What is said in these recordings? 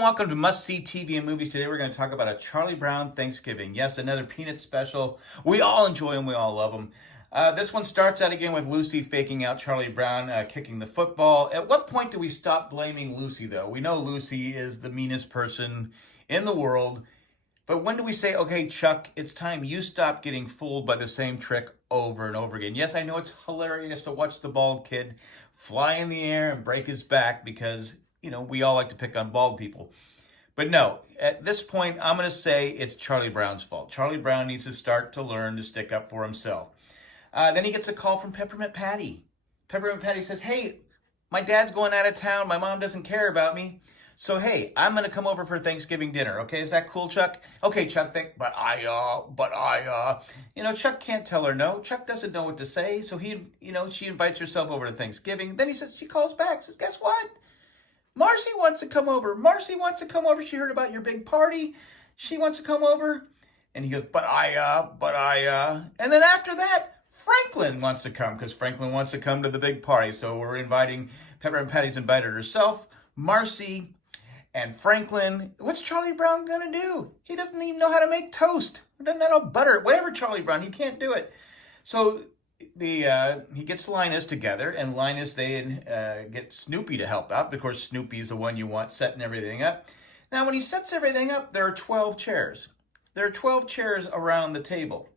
and welcome to Must See TV and Movies. Today we're going to talk about a Charlie Brown Thanksgiving. Yes, another Peanut special. We all enjoy them. We all love them. This one starts out again with Lucy faking out Charlie Brown kicking the football. At what point do we stop blaming Lucy, though? We know Lucy is the meanest person in the world. But when do we say, okay, Chuck, it's time you stop getting fooled by the same trick over and over again? Yes, I know it's hilarious to watch the bald kid fly in the air and break his back because, you know, we all like to pick on bald people. But no, at this point, I'm going to say it's Charlie Brown's fault. Charlie Brown needs to start to learn to stick up for himself. Then he gets a call from Peppermint Patty. Peppermint Patty says, hey, my dad's going out of town. My mom doesn't care about me. So, hey, I'm going to come over for Thanksgiving dinner. Okay, is that cool, Chuck? Okay, Chuck, Chuck can't tell her no. Chuck doesn't know what to say. So she invites herself over to Thanksgiving. Then she calls back, says, guess what? Marcy wants to come over. Marcy wants to come over. She heard about your big party. She wants to come over. And he goes, and then after that, Franklin wants to come because Franklin wants to come to the big party. So we're inviting, Peppermint Patty's invited herself, Marcy, and Franklin. What's Charlie Brown going to do? He doesn't even know how to make toast. He doesn't know how to butter it. Whatever Charlie Brown, he can't do it. So he gets Linus together, and Linus, they get Snoopy to help out. Of course, Snoopy's the one you want setting everything up. Now, when he sets everything up, there are 12 chairs. There are 12 chairs around the table.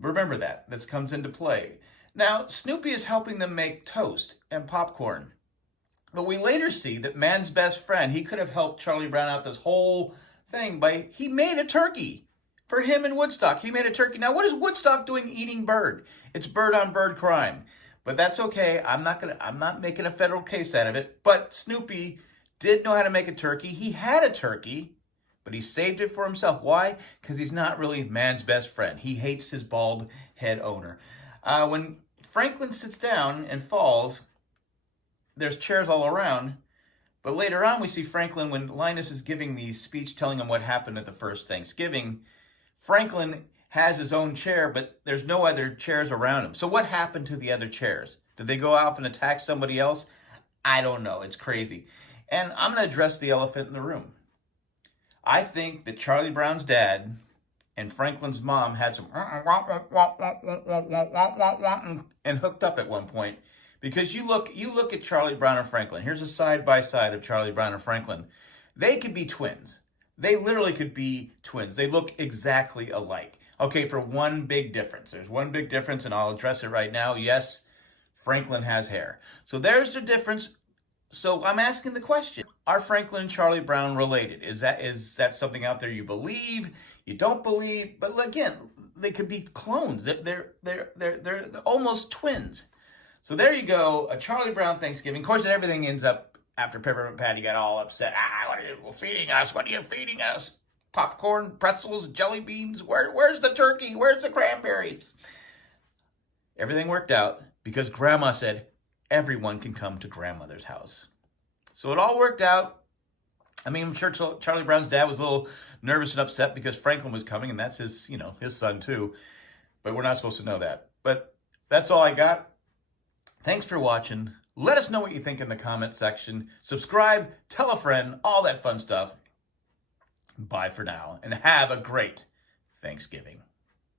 Remember that. This comes into play. Now, Snoopy is helping them make toast and popcorn. But we later see that man's best friend, he could have helped Charlie Brown out this whole thing he made a turkey for him in Woodstock. He made a turkey. Now, what is Woodstock doing eating bird? It's bird on bird crime. But that's okay. I'm not making a federal case out of it. But Snoopy did know how to make a turkey. He had a turkey, but he saved it for himself. Why? Because he's not really man's best friend. He hates his bald head owner. When Franklin sits down and falls, there's chairs all around. But later on, we see Franklin, when Linus is giving the speech telling him what happened at the first Thanksgiving, Franklin has his own chair, but there's no other chairs around him. So what happened to the other chairs? Did they go off and attack somebody else? I don't know. It's crazy. And I'm going to address the elephant in the room. I think that Charlie Brown's dad and Franklin's mom had some and hooked up at one point. Because you look at Charlie Brown and Franklin. Here's a side-by-side of Charlie Brown and Franklin. They could be twins. They literally could be twins. They look exactly alike. Okay, for one big difference. There's one big difference, and I'll address it right now. Yes, Franklin has hair. So there's the difference. So I'm asking the question, are Franklin and Charlie Brown related? Is that something out there you believe, you don't believe? But again, they could be clones. They're almost twins. So there you go, a Charlie Brown Thanksgiving. Of course, everything ends up after Peppermint Patty got all upset. What are you feeding us? What are you feeding us? Popcorn, pretzels, jelly beans. Where's the turkey? Where's the cranberries? Everything worked out because Grandma said everyone can come to Grandmother's house. So it all worked out. I mean, I'm sure Charlie Brown's dad was a little nervous and upset because Franklin was coming, and that's his son too. But we're not supposed to know that. But that's all I got. Thanks for watching. Let us know what you think in the comment section. Subscribe, tell a friend, all that fun stuff. Bye for now, and have a great Thanksgiving.